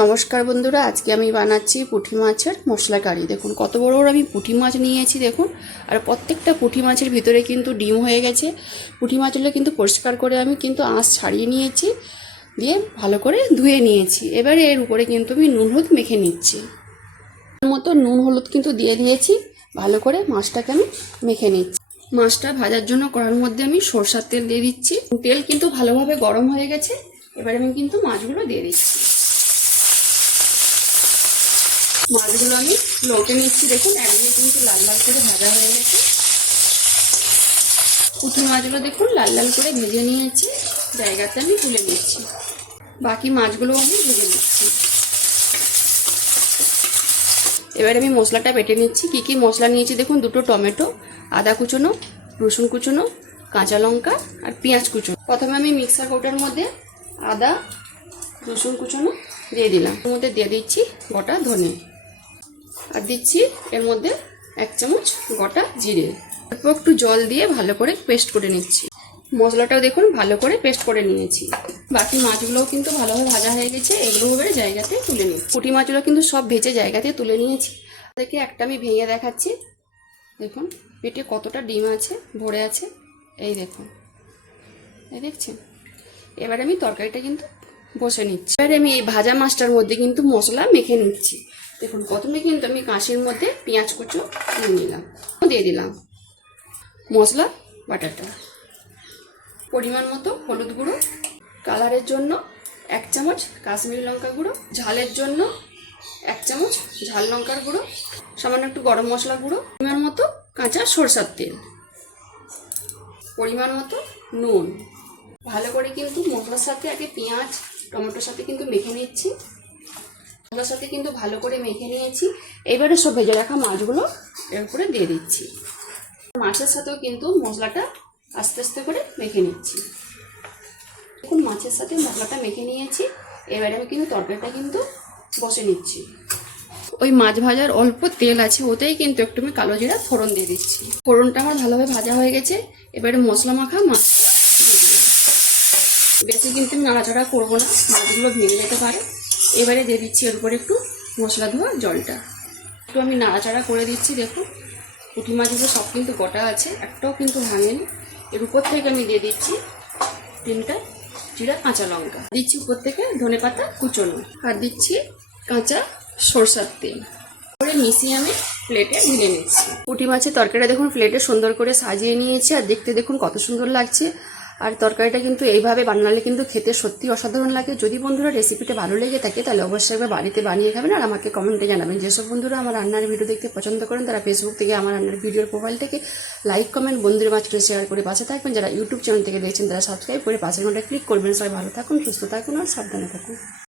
নমস্কার বন্ধুরা, আজকে আমি বানাচ্ছি পুঁটি মাছের মশলা কারি। দেখুন কত বড় বড় আমি পুঁটি মাছ নিয়েছি দেখুন। আর প্রত্যেকটা পুঁটি মাছের ভিতরে কিন্তু ডিম হয়ে গেছে। পুঁটি মাছগুলো কিন্তু পরিষ্কার করে আমি কিন্তু আঁশ ছাড়িয়ে নিয়েছি, দিয়ে ভালো করে ধুয়ে নিয়েছি। এবারে এর উপরে কিন্তু আমি নুন হলুদ মেখে নিচ্ছি। মতো নুন হলুদ কিন্তু দিয়ে দিয়েছি, ভালো করে মাছটাকে আমি মেখে নিচ্ছি। মাছটা ভাজার জন্য কড়ার মধ্যে আমি সরষের তেল দিয়ে দিচ্ছি। তেল কিন্তু ভালোভাবে গরম হয়ে গেছে। এবারে আমি কিন্তু মাছগুলো দিয়ে দিচ্ছি। মাছগুলো আমি লটে নিচ্ছি। দেখুন একদিকে কিন্তু লাল লাল করে ভাজা হয়ে গেছে। পুঁটি মাছগুলো দেখুন লাল লাল করে ভেজে নিয়েছি, জায়গাতে আমি তুলে নিচ্ছি। বাকি মাছগুলো আমি ভেজে নিচ্ছি। এবারে আমি মশলাটা বেটে নিচ্ছি। কী কী মশলা নিয়েছি দেখুন, দুটো টমেটো, আদা কুচোনো, রসুন কুচোনো, কাঁচা লঙ্কা আর পেঁয়াজ কুচোনো। প্রথমে আমি মিক্সার কৌটোর মধ্যে আদা রসুন কুচোনো দিয়ে দিলাম। এর মধ্যে দিয়ে দিচ্ছি গোটা ধনে, আর দিচ্ছি এর মধ্যে 1 চামচ গোটা জিরে। তারপর একটু জল দিয়ে ভালো করে পেস্ট করে নিচ্ছি। মশলাটাও দেখুন ভালো করে পেস্ট করে নিয়েছি। বাকি মাছগুলোও কিন্তু ভালোভাবে ভাজা হয়ে গেছে, এগুলো এবারে জায়গাতে তুলে নিচ্ছি। পুঁটি মাছগুলো কিন্তু সব ভেজে জায়গাতে তুলে নিয়েছি। দেখে একটা আমি ভেঙে দেখাচ্ছি। দেখুন পেটে কতটা ডিম আছে, ভরে আছে, এই দেখুন, এই দেখছেন। এবারে আমি তরকারিটা কিন্তু বসে নিচ্ছি। এবারে আমি এই ভাজা মাছটার মধ্যে কিন্তু মশলা মেখে নিচ্ছি। দেখুন প্রথমে কিন্তু আমি কাঁচির মধ্যে পেঁয়াজ কুচো নিয়ে নিলাম, দিয়ে দিলাম মশলা বাটাটা, পরিমাণ মতো হলুদ গুঁড়ো, কালারের জন্য 1 চামচ কাশ্মীরি লঙ্কা গুঁড়ো, ঝালের জন্য 1 চামচ ঝাল লঙ্কার গুঁড়ো, সামান্য একটু গরম মশলা গুঁড়ো, পরিমাণ মতো কাঁচা সরষের তেল, পরিমাণ মতো নুন। ভালো করে কিন্তু মশলার সাথে আগে পেঁয়াজ টমেটোর সাথে কিন্তু মেখে নিচ্ছি। মশলার সাথে কিন্তু ভালো করে মেখে নিয়েছি। এবারে সব ভেজে রাখা মাছগুলো এর উপরে দিয়ে দিচ্ছি। মাছের সাথেও কিন্তু মশলাটা আস্তে আস্তে করে মেখে নিচ্ছি। দেখুন মাছের সাথে মশলাটা মেখে নিয়েছি। এবারে আমি কিন্তু তরকারিটা কিন্তু বসে নিচ্ছি। ওই মাছ ভাজার অল্প তেল আছে, ওতেই কিন্তু একটু আমি কালো জিরা ফোড়ন দিয়ে দিচ্ছি। ফোড়নটা আমার ভালোভাবে ভাজা হয়ে গেছে। এবারে মশলা মাখা মাছ দিয়ে দিলাম। বেশি কিন্তু আমি নাড়াচাড়া করবো না, মাছগুলো ভেঙে যেতে পারে। এবারে দিয়ে দিচ্ছি এর উপরে একটু মশলা ধোয়া জলটা, একটু আমি নাড়াচাড়া করে দিচ্ছি। দেখুন পুঁটি মাছগুলো সব কিন্তু গোটা আছে, একটাও কিন্তু ভাঙেনি। এর উপর থেকে আমি দিয়ে দিচ্ছি 3টা জিরা কাঁচা লঙ্কা, দিচ্ছি উপর থেকে ধনেপাতা কুচোনো, আর দিচ্ছি কাঁচা সরষের তেল। করে মিশিয়ে আমি প্লেটে ঢেলে নিচ্ছি। পুঁটি মাছের তরকারিটা দেখুন প্লেটে সুন্দর করে সাজিয়ে নিয়েছি, আর দেখতে দেখুন কত সুন্দর লাগছে। আর তরকারিটা কিন্তু এইভাবে বানালে কিন্তু খেতে সত্যি অসাধারণ লাগে। যদি বন্ধুরা রেসিপিটা ভালো লেগে থাকে তাহলে অবশ্যই একবার বাড়িতে বানিয়ে খাবেন, আর আমাকে কমেন্টে জানাবেন। যেসব বন্ধুরা আমার রান্নার ভিডিও দেখতে পছন্দ করেন তারা ফেসবুক থেকে আমার রান্নার ভিডিওর প্রোফাইল থেকে লাইক কমেন্ট বন্ধুদের মাঝে শেয়ার করে পাশে থাকবেন। যারা ইউটিউব চ্যানেল থেকে দেখছেন তারা সাবস্ক্রাইব করে পাশের ঘন্টায় ক্লিক করবেন। সবাই ভালো থাকুন, সুস্থ থাকুন আর সাবধানে থাকুন।